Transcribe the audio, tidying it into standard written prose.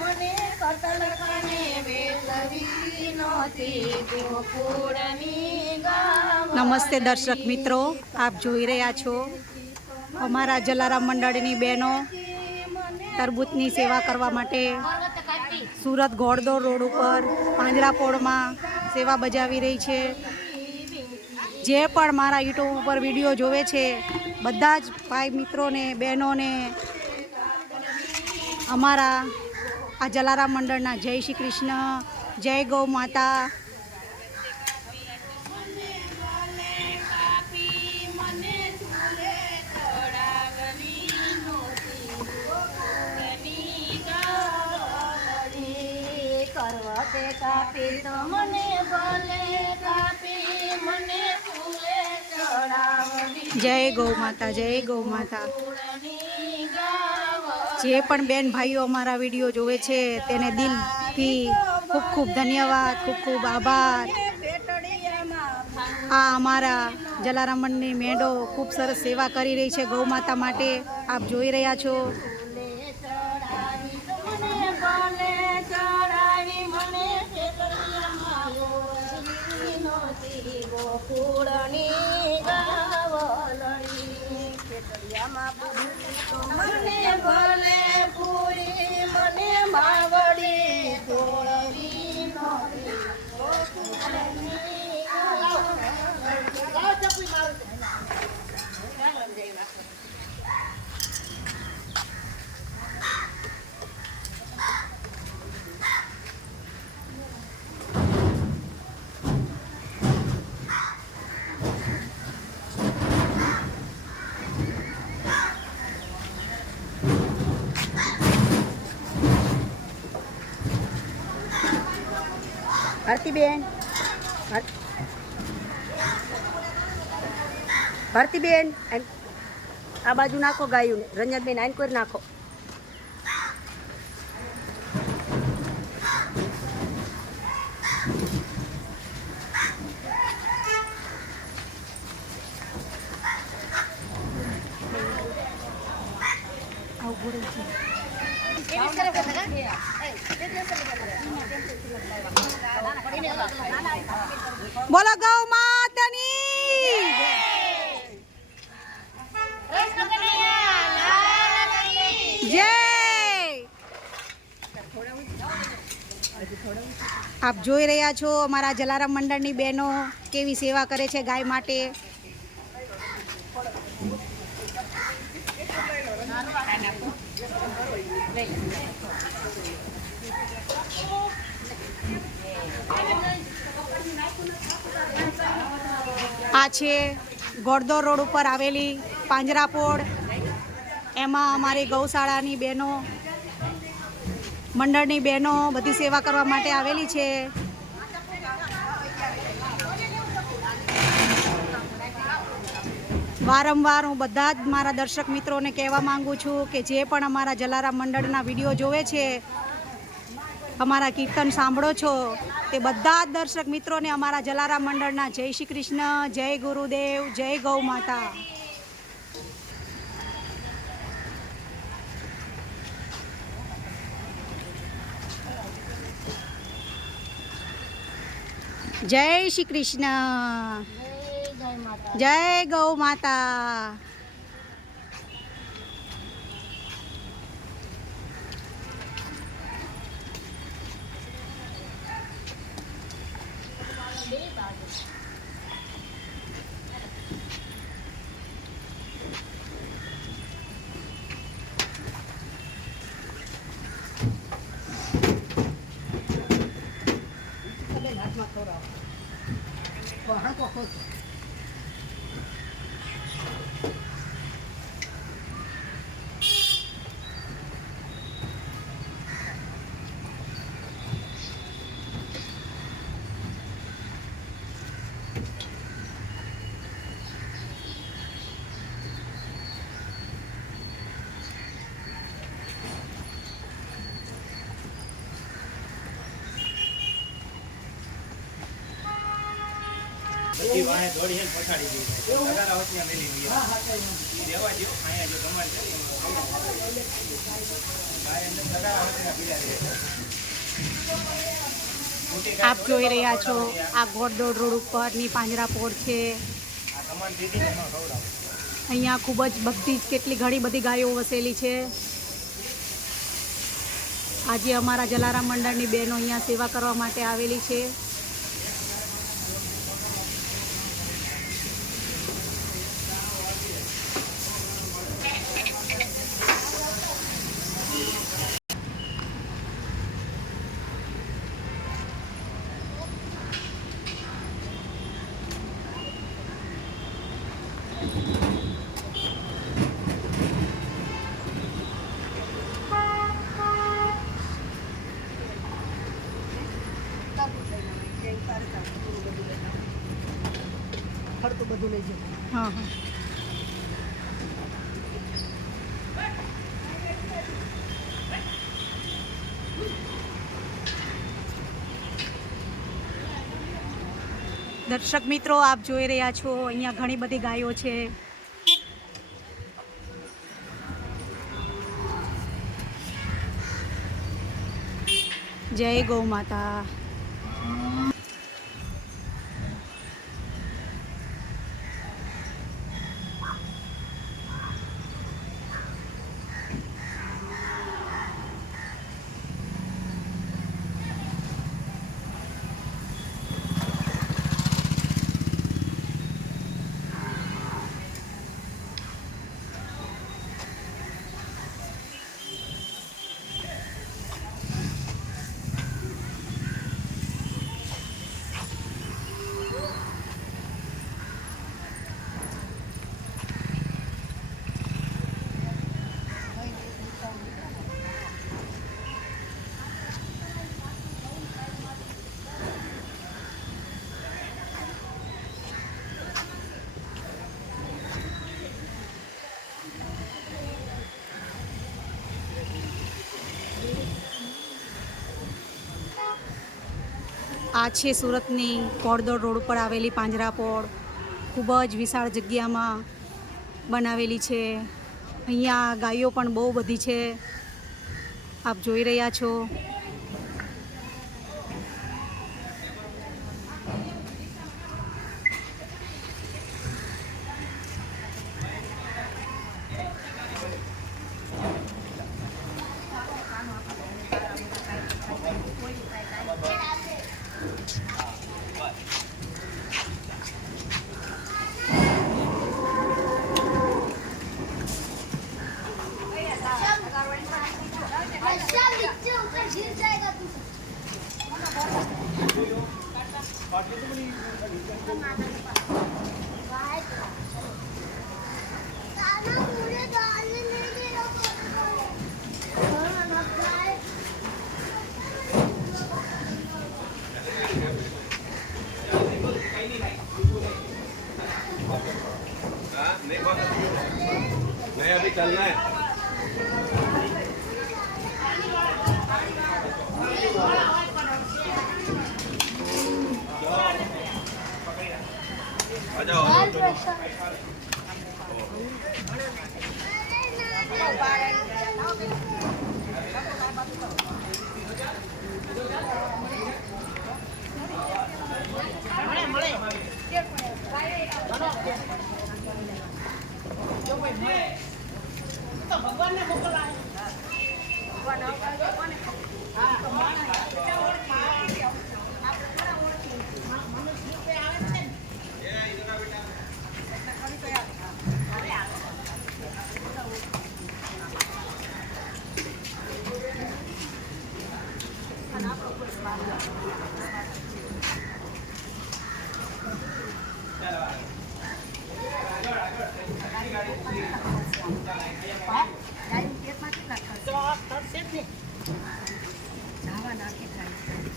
મને કતલખાને વેતવી નહોતી ગોકુળની ગાવ. નમસ્તે દર્શક મિત્રો, આપ જોઈ રહ્યા છો અમારા જલારામ મંડળની બહેનો તરબૂચની સેવા કરવા માટે સુરત ઘોડદોડ રોડ ઉપર પાંજરાપોળમાં સેવા બજાવી રહી છે. જે પણ મારા યુટ્યુબ ઉપર વિડીયો જોવે છે બધા જ ભાઈ મિત્રોને બહેનોને અમારા આ જલારામ મંડળના જય શ્રી કૃષ્ણ, જય ગૌ માતા. કરવતે કાપી તો મને ભલે કાપી મને ફૂલે ચડાવડી. જય ગૌ માતા, જય ગૌ માતા. ગોકુળની ગાવ. જે પણ બેન ભાઈઓ અમારા વિડીયો જોવે છે તેને દિલથી ખૂબ ખૂબ ધન્યવાદ, ખૂબ ખૂબ આભાર. આ અમારા જલારામ મંડળની મેંડો ખૂબ સરસ સેવા કરી રહી છે ગૌ માતા માટે, આપ જોઈ રહ્યા છો. ગોકુળની ગાવલડી ખેતરિયામાં મને ભલે પૂરી મને માવડી તોડી નહોતી ગોકુળની ગાવલડી. ભારતીબેન, ભારતીબેન આ બાજુ નાખો ગાયું ને. રંજનબેન આઈન કોઈ નાખો. બોલો ગૌ માતાની જય. આપ જોઈ રહ્યા છો અમારા જલારામ મંડળની બહેનો કેવી સેવા કરે છે ગાય માટે. આ છે ઘોડદોડ રોડ ઉપર આવેલી પાંજરાપોળ. એમાં અમારી ગૌશાળાની બહેનો મંડળની બહેનો બધી સેવા કરવા માટે આવેલી છે. વારંવાર હું બધા જ મારા દર્શક મિત્રોને કહેવા માંગુ છું કે જે પણ અમારા જલારામ મંડળના વિડીયો જોવે છે, અમારા કીર્તન સાંભળો છો, તે બધા જ દર્શક મિત્રોને અમારા જલારામ મંડળના જય શ્રી કૃષ્ણ, જય ગુરુદેવ, જય ગૌ માતા. જય શ્રી કૃષ્ણ, જય ગૌ માતા. બધી વાહે દોડી હે પછાડી ગઈ અગારા વચ્ચે મેલી ગઈ દેવા જો આયા જો તમારે ગાય અંદર અગારા વચ્ચે આપ જોઈ રહ્યા છો આ ઘોડદોડ રોડ ઉપરની પાંજરાપોળ છે. અહીંયા ખૂબ જ બધી કેટલી ઘણી બધી ગાયો વસેલી છે. આજે અમારા જલારામ મંડળની બહેનો અહીંયા સેવા કરવા માટે આવેલી છે. ખડતું બધું લઈ જવું. હા હા. દર્શક મિત્રો આપ જોઈ રહ્યા છો અહીંયા ઘણી બધી ગાયો છે. જય ગૌ માતા. આ છે સુરતની ઘોડદોડ રોડ ઉપર આવેલી પાંજરાપોળ. ખૂબ જ વિશાળ જગ્યામાં બનાવેલી છે. અહીંયા ગાયો પણ બહુ બધી છે આપ જોઈ રહ્યા છો. नहीं अभी चलना है. आ जाओ. ભગવાનને મોકલાય. નાખી